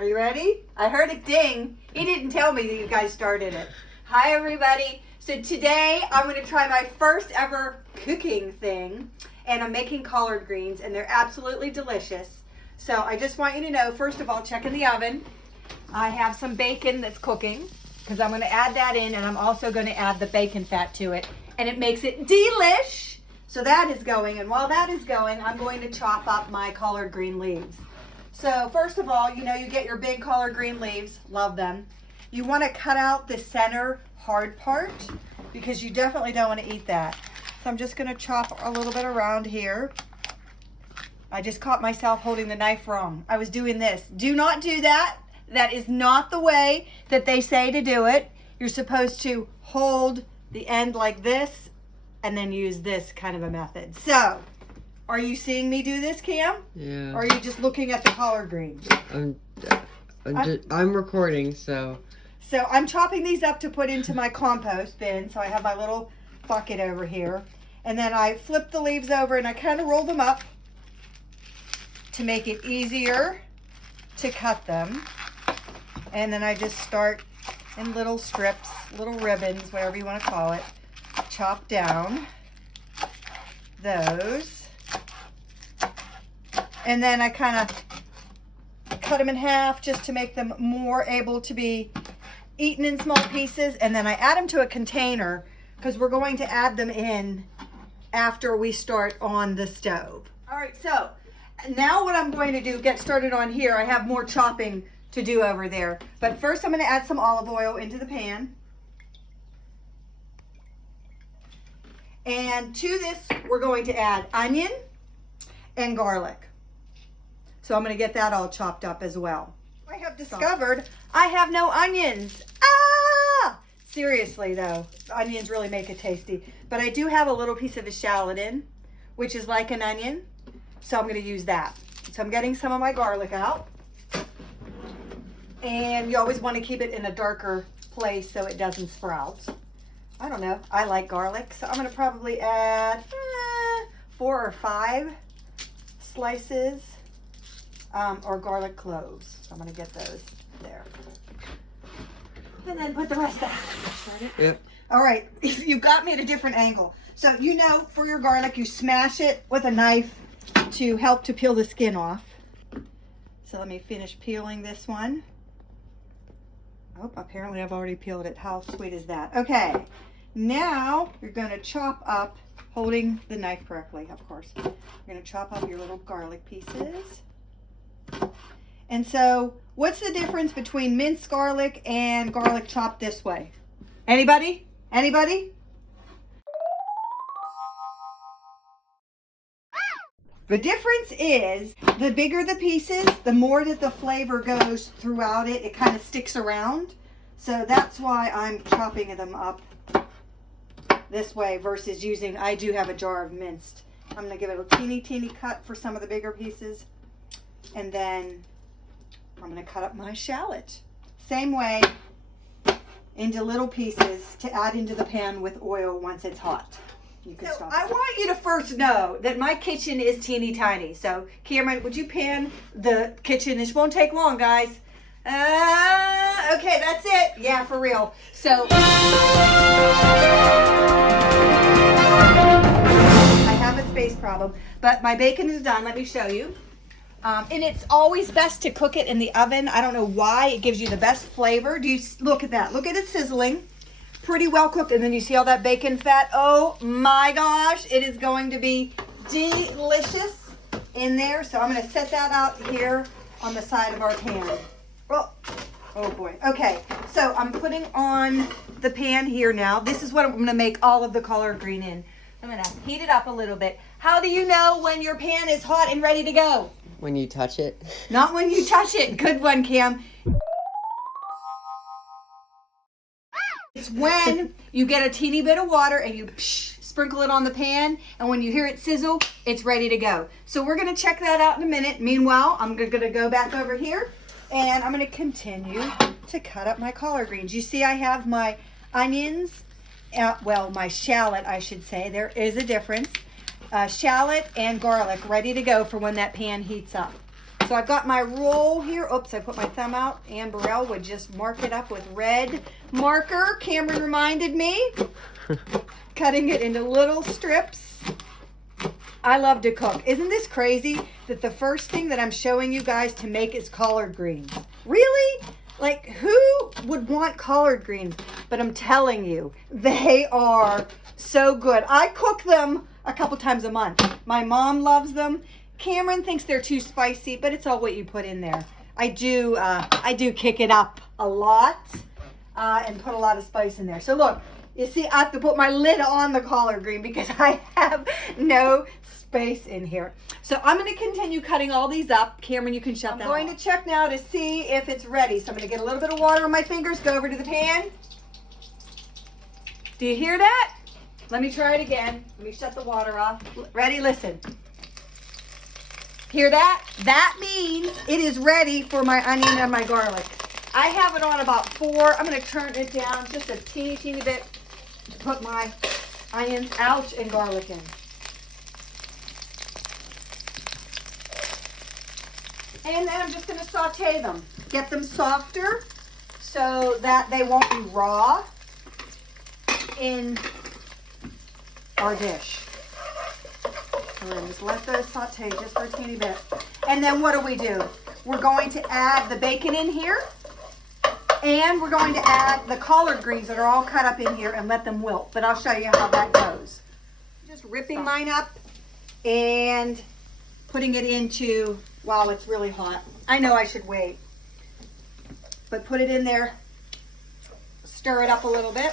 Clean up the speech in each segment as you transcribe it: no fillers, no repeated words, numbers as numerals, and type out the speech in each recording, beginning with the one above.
Are you ready? I heard it ding. He didn't tell me that you guys started it. Hi, everybody. So today I'm going to try my first ever cooking thing, and I'm making collard greens, and they're absolutely delicious. So I just want you to know, first of all, check in the oven. I have some bacon that's cooking because I'm going to add that in, and I'm also going to add the bacon fat to it, and it makes it delish. So that is going, and while that is going, I'm going to chop up my collard green leaves. So first of all, you know, you get your big collard green leaves, love them. You want to cut out the center hard part because you definitely don't want to eat that. So I'm just going to chop a little bit around here. I just caught myself holding the knife wrong. I was doing this. Do not do that. That is not the way that they say to do it. You're supposed to hold the end like this and then use this kind of a method. So, are you seeing me do this, Cam? Yeah. Or are you just looking at the collard greens? I'm recording, so. So I'm chopping these up to put into my compost bin. So I have my little bucket over here. And then I flip the leaves over and I kind of roll them up to make it easier to cut them. And then I just start in little strips, little ribbons, whatever you want to call it. Chop down those. And then I kind of cut them in half just to make them more able to be eaten in small pieces. And then I add them to a container because we're going to add them in after we start on the stove. All right, so now what I'm going to do, get started on here. I have more chopping to do over there. But first I'm going to add some olive oil into the pan. And to this, we're going to add onion and garlic. So I'm going to get that all chopped up as well. I have discovered I have no onions. Ah! Seriously though, onions really make it tasty. But I do have a little piece of a shallot in, which is like an onion. So I'm going to use that. So I'm getting some of my garlic out. And you always want to keep it in a darker place so it doesn't sprout. I don't know. I like garlic. So I'm going to probably add 4 or 5 slices or garlic cloves. So I'm going to get those there. And then put the rest back. Yep. All right. You got me at a different angle. So you know, for your garlic, you smash it with a knife to help to peel the skin off. So let me finish peeling this one. Oh, apparently I've already peeled it. How sweet is that? Okay. Now you're going to chop up, holding the knife correctly, of course. You're going to chop up your little garlic pieces. And so, what's the difference between minced garlic and garlic chopped this way? Anybody? Anybody? The difference is, the bigger the pieces, the more that the flavor goes throughout it. It kind of sticks around. So that's why I'm chopping them up this way versus using, I do have a jar of minced. I'm going to give it a teeny cut for some of the bigger pieces. And then I'm going to cut up my shallot. Same way, into little pieces to add into the pan with oil once it's hot. You can stop. I want you to first know that my kitchen is teeny tiny. So Cameron, would you pan the kitchen? This won't take long, guys. Okay, that's it. Yeah, for real. So I have a space problem, but my bacon is done. Let me show you. And it's always best to cook it in the oven. I don't know why. It gives you the best flavor. Do you look at that? Look at it sizzling. Pretty well cooked. And then you see all that bacon fat. Oh my gosh. It is going to be delicious in there. So I'm going to set that out here on the side of our pan. Oh boy. Okay. So I'm putting on the pan here now. This is what I'm going to make all of the collard green in. I'm going to heat it up a little bit. How do you know when your pan is hot and ready to go? When you touch it. Not when you touch it. Good one, Cam. It's when you get a teeny bit of water and you sprinkle it on the pan, and when you hear it sizzle, it's ready to go. So we're going to check that out in a minute. Meanwhile, I'm going to go back over here, and I'm going to continue to cut up my collard greens. You see I have my onions, well, my shallot, I should say. There is a difference. Shallot and garlic ready to go for when that pan heats up. So I've got my roll here. Oops, I put my thumb out. Ann Burrell would just mark it up with red marker. Cameron reminded me. Cutting it into little strips. I love to cook. Isn't this crazy that the first thing that I'm showing you guys to make is collard greens? Really? Like, who would want collard greens? But I'm telling you, they are so good. I cook them a couple times a month. My mom loves them. Cameron thinks they're too spicy, but it's all what you put in there. I do kick it up a lot and put a lot of spice in there. So look, you see, I have to put my lid on the collard green because I have no space in here. So I'm going to continue cutting all these up. Cameron, you can shut that off. I'm going to check now to see if it's ready. So I'm going to get a little bit of water on my fingers, go over to the pan. Do you hear that? Let me try it again. Let me shut the water off. Ready? Listen. Hear that? That means it is ready for my onion and my garlic. I have it on about 4. I'm going to turn it down just a teeny bit to put my onions, ouch, and garlic in. And then I'm just going to saute them. Get them softer so that they won't be raw in our dish. We're going to just let those saute just for a teeny bit. And then what do? We're going to add the bacon in here. And we're going to add the collard greens that are all cut up in here and let them wilt. But I'll show you how that goes. Just ripping mine up and putting it into, wow, it's really hot. I know I should wait. But put it in there. Stir it up a little bit.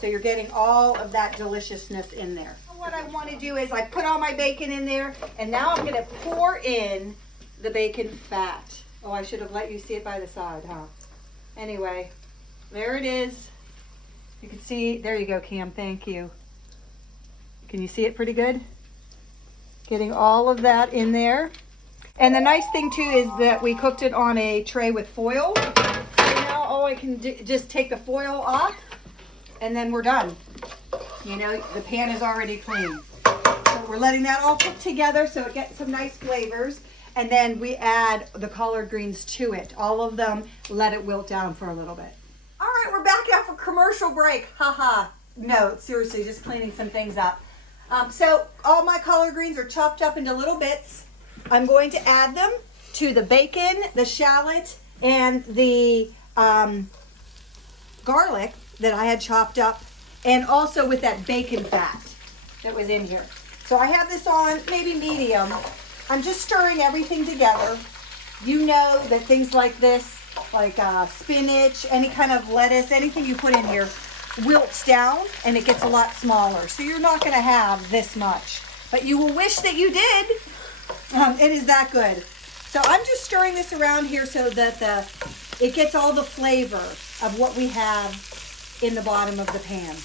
So you're getting all of that deliciousness in there. What I want to do is I put all my bacon in there, and now I'm going to pour in the bacon fat. Oh, I should have let you see it by the side, huh? Anyway, there it is. You can see, there you go, Cam, thank you. Can you see it pretty good? Getting all of that in there. And the nice thing too is that we cooked it on a tray with foil. So now all I can do, just take the foil off, and then we're done. You know, the pan is already clean. So we're letting that all cook together so it gets some nice flavors. And then we add the collard greens to it. All of them, let it wilt down for a little bit. All right, we're back after commercial break. Haha. No, seriously, just cleaning some things up. So all my collard greens are chopped up into little bits. I'm going to add them to the bacon, the shallot, and the garlic that I had chopped up, and also with that bacon fat that was in here. So I have this on maybe medium. I'm just stirring everything together. You know that things like this, like spinach, any kind of lettuce, anything you put in here, wilts down and it gets a lot smaller. So you're not going to have this much. But you will wish that you did. It is that good. So I'm just stirring this around here so that it gets all the flavor of what we have in the bottom of the pan.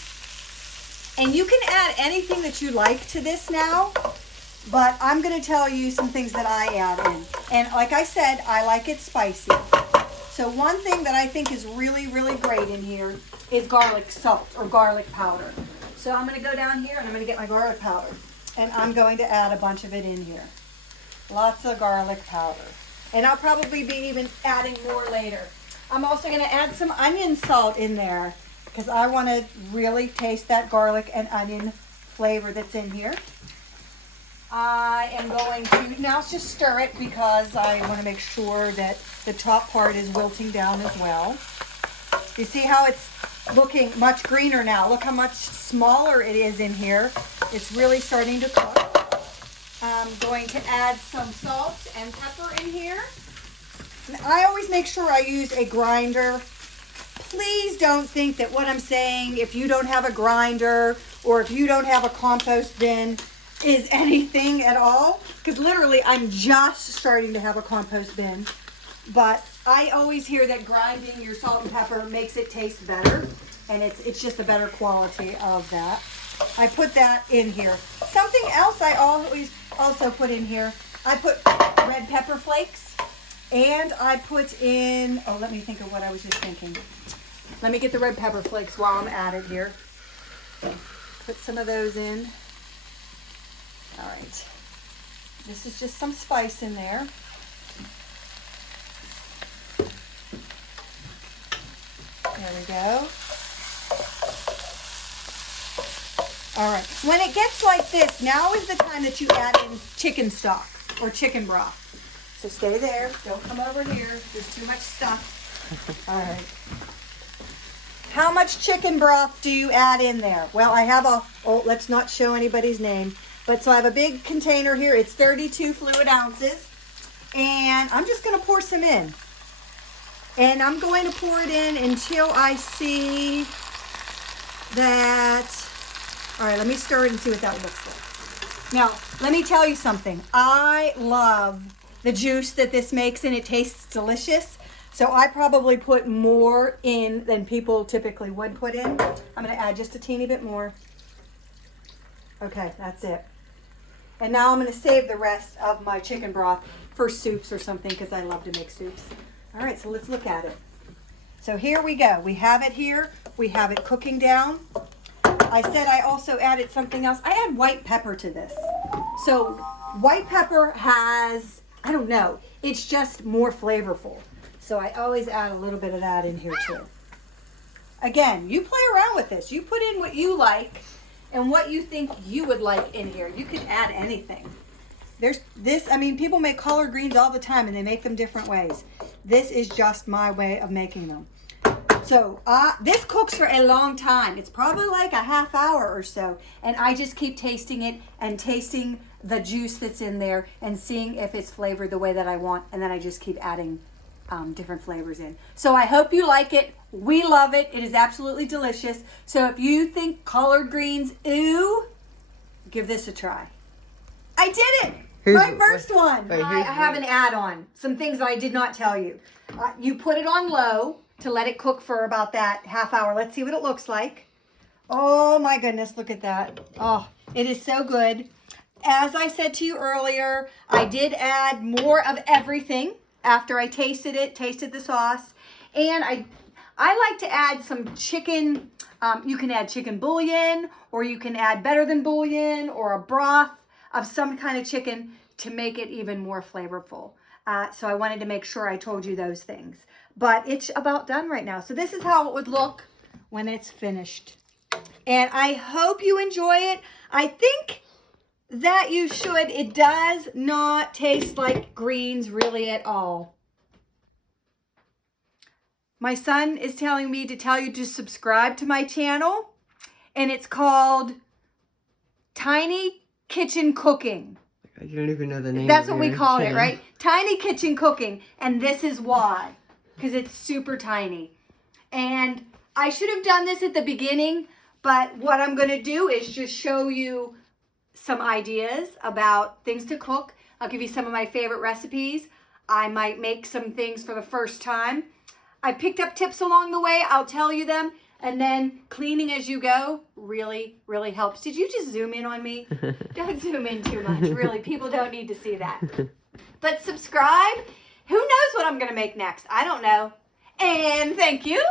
And you can add anything that you like to this now. But I'm going to tell you some things that I add in. And like I said, I like it spicy. So one thing that I think is really, really great in here is garlic salt or garlic powder. So I'm going to go down here and I'm going to get my garlic powder. And I'm going to add a bunch of it in here. Lots of garlic powder. And I'll probably be even adding more later. I'm also going to add some onion salt in there because I want to really taste that garlic and onion flavor that's in here. I am going to now just stir it because I want to make sure that the top part is wilting down as well. You see how it's looking much greener now. Look how much smaller it is in here. It's really starting to cook. I'm going to add some salt and pepper in here. And I always make sure I use a grinder. Please don't think that what I'm saying, if you don't have a grinder or if you don't have a compost bin, is anything at all, because literally I'm just starting to have a compost bin. But I always hear that grinding your salt and pepper makes it taste better, and it's just a better quality of that. I put that in here. Something else I always also put in here, I put red pepper flakes, and I put in, oh, let me think of what I was just thinking. Let me get the red pepper flakes while I'm at it here. Put some of those in. All right. This is just some spice in there. There we go. All right. When it gets like this, now is the time that you add in chicken stock or chicken broth. So stay there. Don't come over here. There's too much stuff. All right. How much chicken broth do you add in there? Well, I have let's not show anybody's name. But so I have a big container here. It's 32 fluid ounces. And I'm just going to pour some in. And I'm going to pour it in until I see that. All right, let me stir it and see what that looks like. Now, let me tell you something. I love the juice that this makes, and it tastes delicious. So I probably put more in than people typically would put in. I'm going to add just a teeny bit more. Okay, that's it. And now I'm going to save the rest of my chicken broth for soups or something because I love to make soups. All right, so let's look at it. So here we go. We have it here. We have it cooking down. I said I also added something else. I add white pepper to this. So white pepper has, I don't know, it's just more flavorful. So I always add a little bit of that in here too. Again, you play around with this. You put in what you like and what you think you would like in here. You can add anything. There's this, I mean, people make collard greens all the time and they make them different ways. This is just my way of making them. So this cooks for a long time. It's probably like a half hour or so. And I just keep tasting it and tasting the juice that's in there and seeing if it's flavored the way that I want. And then I just keep adding different flavors in. So I hope you like it. We love it. It is absolutely delicious. So if you think collard greens, ooh, give this a try. I did it. My first one. I have an add-on. Some things that I did not tell you. You put it on low to let it cook for about that half hour. Let's see what it looks like. Oh my goodness, look at that. Oh, it is so good. As I said to you earlier, I did add more of everything after I tasted it, tasted the sauce. And I like to add some chicken. You can add chicken bouillon, or you can add better than bouillon, or a broth of some kind of chicken to make it even more flavorful. So I wanted to make sure I told you those things. But it's about done right now. So this is how it would look when it's finished. And I hope you enjoy it. I think that you should. It does not taste like greens really at all. My son is telling me to tell you to subscribe to my channel. And it's called Tiny Kitchen Cooking. I don't even know the name. That's what we call it, right? Tiny Kitchen Cooking. And this is why. Because it's super tiny. And I should have done this at the beginning, but what I'm going to do is just show you some ideas about things to cook. I'll give you some of my favorite recipes. I might make some things for the first time. I picked up tips along the way. I'll tell you them. And then cleaning as you go really, really helps. Did you just zoom in on me? Don't zoom in too much. Really, people don't need to see that. But subscribe. Who knows what I'm going to make next? I don't know. And thank you.